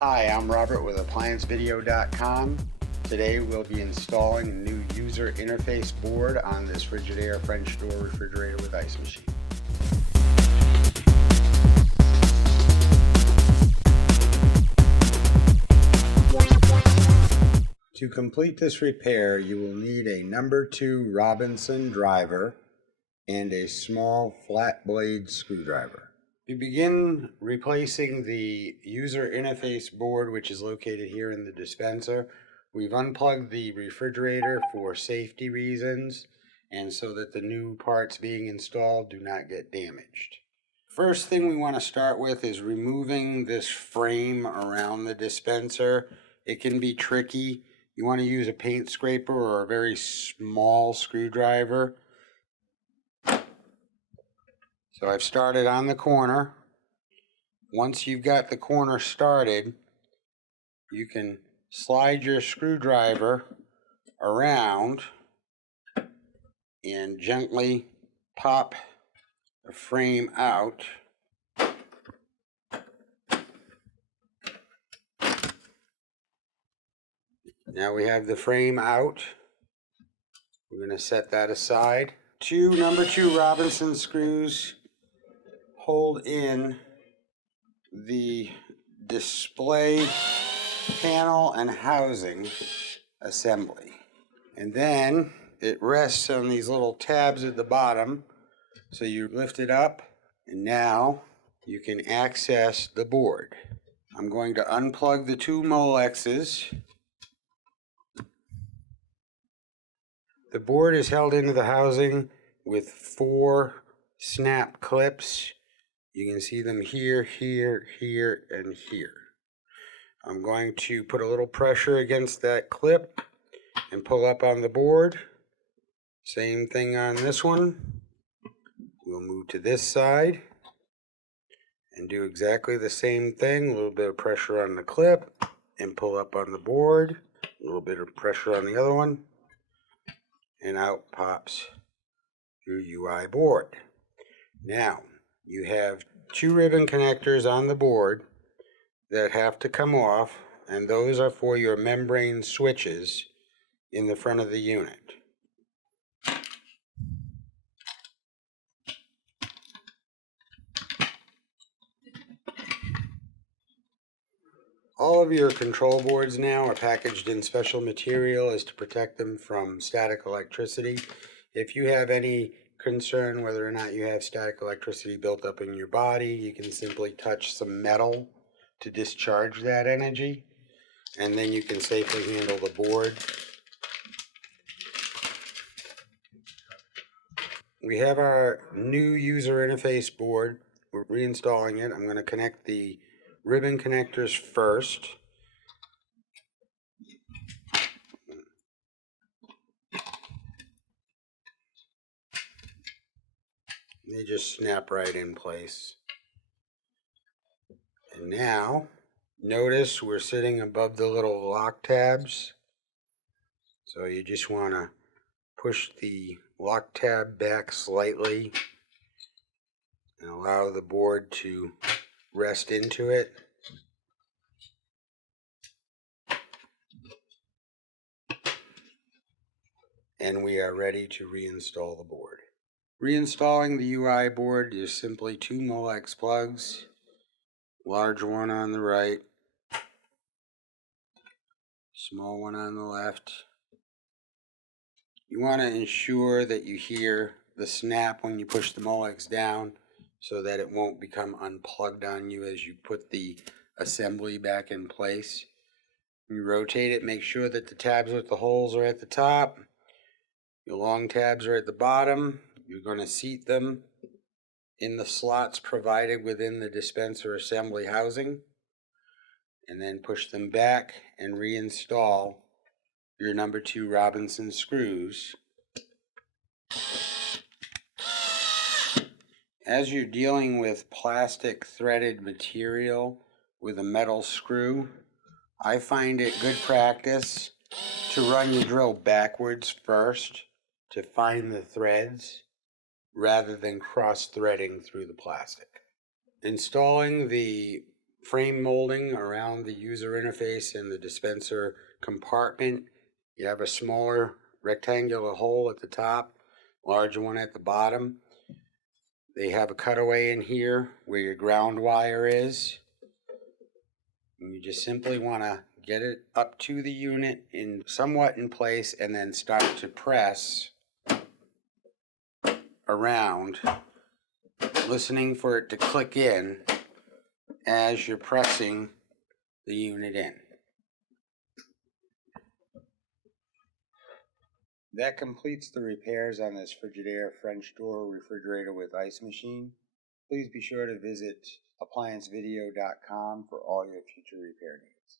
Hi, I'm Robert with ApplianceVideo.com. Today we'll be installing a new user interface board on this Frigidaire French door refrigerator with ice machine. To complete this repair, you will need a number 2 Robinson driver and a small flat blade screwdriver. We begin replacing the user interface board, which is located here in the dispenser. We've unplugged the refrigerator for safety reasons and so that the new parts being installed do not get damaged. First thing we want to start with is removing this frame around the dispenser. It can be tricky. You want to use a paint scraper or a very small screwdriver. So I've started on the corner. Once you've got the corner started, you can slide your screwdriver around and gently pop the frame out. Now we have the frame out. We're going to set that aside. Two number 2 Robinson screws hold in the display panel and housing assembly. And then it rests on these little tabs at the bottom. So you lift it up and now you can access the board. I'm going to unplug the 2 Molexes. The board is held into the housing with 4 snap clips. You can see them here, here, here, and here. I'm going to put a little pressure against that clip and pull up on the board. Same thing on this one. We'll move to this side and do exactly the same thing. A little bit of pressure on the clip and pull up on the board. A little bit of pressure on the other one. And out pops your UI board. Now, you have 2 ribbon connectors on the board that have to come off, and those are for your membrane switches in the front of the unit. All of your control boards now are packaged in special material as to protect them from static electricity. If you have any concern whether or not you have static electricity built up in your body, you can simply touch some metal to discharge that energy, and then you can safely handle the board. We have our new user interface board. We're reinstalling it. I'm going to connect the ribbon connectors first. They just snap right in place. And now, notice we're sitting above the little lock tabs. So you just want to push the lock tab back slightly and allow the board to rest into it. And we are ready to reinstall the board. Reinstalling the UI board is simply 2 Molex plugs, large one on the right, small one on the left. You want to ensure that you hear the snap when you push the Molex down so that it won't become unplugged on you as you put the assembly back in place. You rotate it, make sure that the tabs with the holes are at the top. Your long tabs are at the bottom. You're going to seat them in the slots provided within the dispenser assembly housing, and then push them back and reinstall your number 2 Robinson screws. As you're dealing with plastic threaded material with a metal screw, I find it good practice to run your drill backwards first to find the threads rather than cross-threading through the plastic. Installing the frame molding around the user interface and the dispenser compartment. You have a smaller rectangular hole at the top, larger one at the bottom. They have a cutaway in here where your ground wire is. And you just simply want to get it up to the unit somewhat in place and then start to press around, listening for it to click in as you're pressing the unit in. That completes the repairs on this Frigidaire French door refrigerator with ice machine. Please be sure to visit ApplianceVideo.com for all your future repair needs.